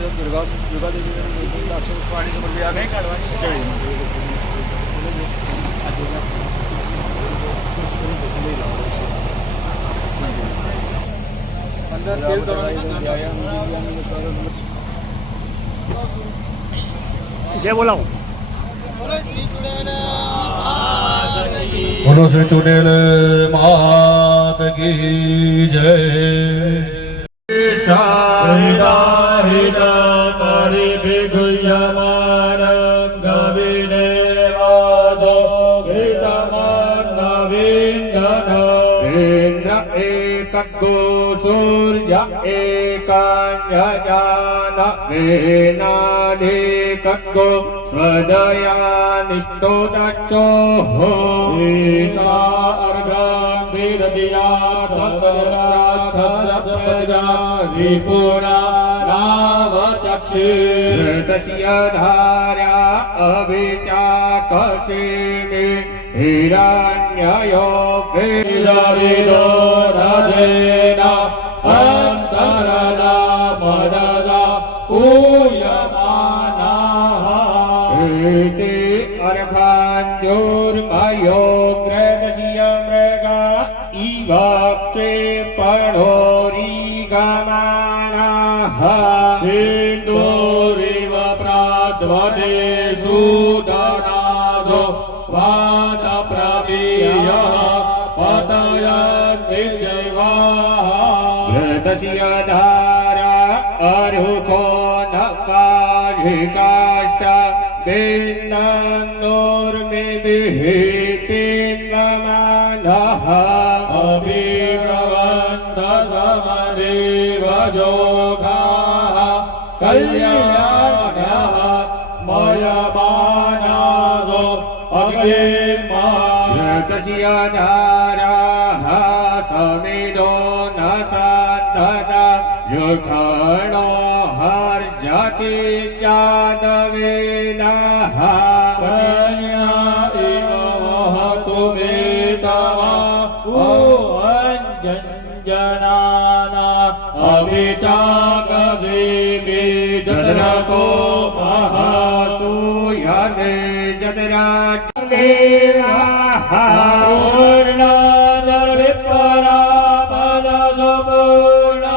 दुर्गा देवी पाणी समोर या नाही जय बोला हूँ। बोलो श्री चुड़ैल मात की जय। सूर्य एकान्यजान वेनादेकगो स्वदयानिष्टोदश्चो हो अर्घाम्भिरदिया सतराक्षप्रजा विपुरा नावचक्षुर्तस्य धार्या अभिचाकसेने हिरण्ययो वेदविदो राजेना अंतरदा मददा पूयमानाः एते अर्घान्योर्मयोग्रदस्य मृगा इव क्षेपणोरिगमाणाः सिन्दूरिव प्राध्वने सुदनादो वादप्रवीयः पतयन्तिर्जैवाः धारा अरुको नकाधिकाष्ट बिन्दोर्मिभिहितिन्वमानः अभिप्रबन्धसमदेव जोगाः कल्याण्यः स्मयमानादो अग्निर्मातस्य धाराः समिदो न सन्दता युखणो हर्षति जातवेदः कन्या इव वहतु वेतवा ओ अञ्जनाना अभिचाकदेवी जदरसो महासूयते जदराज देवाः पूर्णादर्विपरा पदसुपूर्णा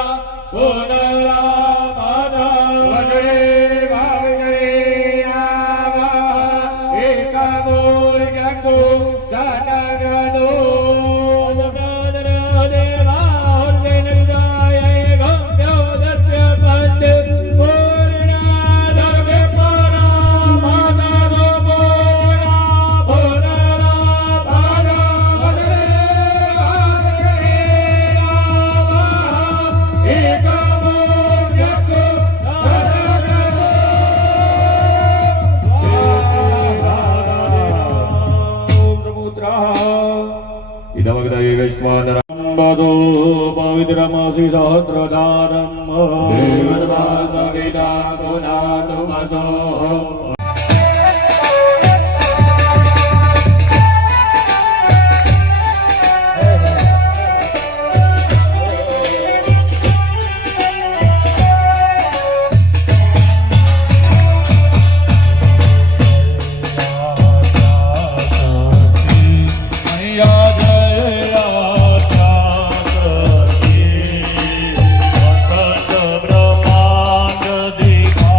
पुनरापदा वदरेवा वदरेयावः एकमूर्जको सनग्रदो पवित्रमसि सहस्रधारम् देवद्वासविदा पुनातुमसोः ब्रह्मांड दिखा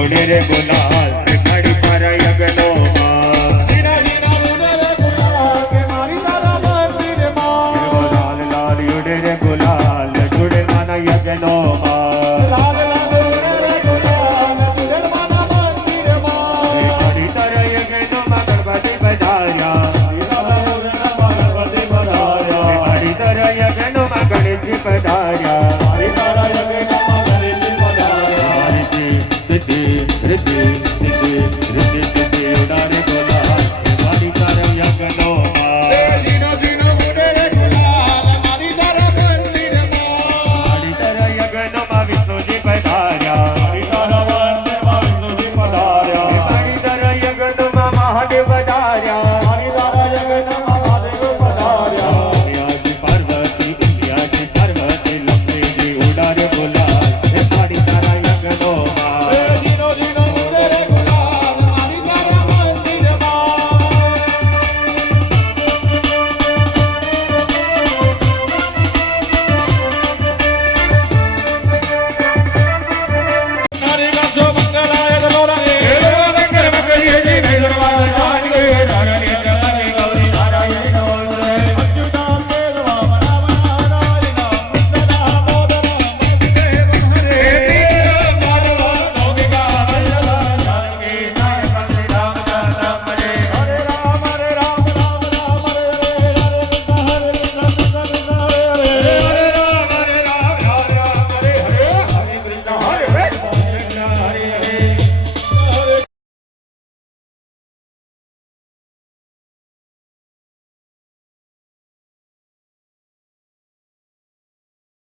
ઉડે રે ગુલાલ તે ઘડી પર યજ્ઞોમાં ધીરા ધીરા ઉડે રે ગુલાલ કે મારી તારા મંદિરમાં લાલ લાલ ઉડે રે ગુલાલ જુડે માના યજ્ઞોમાં લાલ લાલ ઉડે રે ગુલાલ જુડેલ માના મંદિરમાં ઘડી પર યજ્ઞોમાં ગણપતિ પધાર્યા ધીરા ઉડે રે ગણપતિ પધાર્યા ઘડી પર યજ્ઞોમાં ગણેશજી પધાર્યા